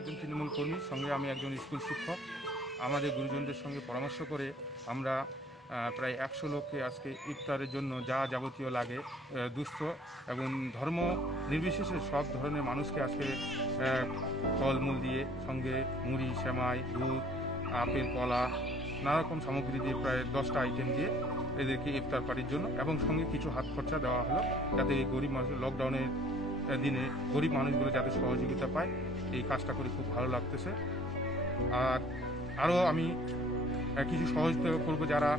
একজন তৃণমূল কর্মী, সঙ্গে আমি একজন স্কুল শিক্ষক। আমাদের গুরুজনদের সঙ্গে পরামর্শ করে আমরা প্রায় একশো লোককে আজকে ইফতারের জন্য যা যাবতীয় লাগে দুস্থ এবং ধর্ম নির্বিশেষে সব ধরনের মানুষকে আজকে ফলমূল দিয়ে সঙ্গে মুড়ি, সেমাই, দুধ, আপেল, কলা, নানারকম সামগ্রী দিয়ে প্রায় দশটা আইটেম দিয়ে এদেরকে ইফতার পার্টির জন্য এবং সঙ্গে কিছু হাত খরচা দেওয়া হলো যাতে এই গরিব মানুষ লকডাউনের দিনে গরিব মানুষগুলো যাতে সহযোগিতা পায়, এই কাজটা করে খুব ভালো লাগতেছে। আর আরও আমি কিছু সহযোগিতা করব যারা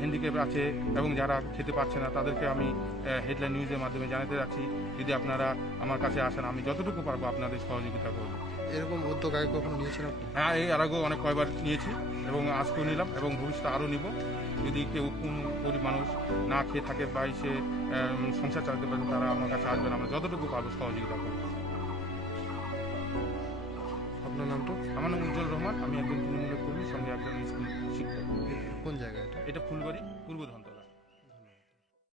হ্যান্ডিক্যাপ আছে এবং যারা খেতে পারছে না তাদেরকে আমি হেডলাইন নিউজের মাধ্যমে জানাতে যাচ্ছি। যদি আপনারা আমার কাছে আসেন আমি যতটুকু পারব আপনাদের সহযোগিতা করব। এরকম উদ্যোগ আগে কখনো আপনি হ্যাঁ এই আর আগেও অনেক কয়বার নিয়েছি এবং আজকেও নিলাম এবং ভবিষ্যতে আরও নিব। যদি কেউ কোন গরিব মানুষ না খেয়ে থাকে বা সে সংসার চালাতে পারেন তারা আমার কাছে আসবেন আমরা যতটুকু পারব সহযোগিতা করব। আপনার নামটা? আমার নাম উজ্জ্বল রহমান আমি একজন তৃণমূলের সঙ্গে একজন স্কুল শিক্ষক। কোন জায়গায় এটা? এটা ফুলবাড়ি পূর্ব ধন্তরা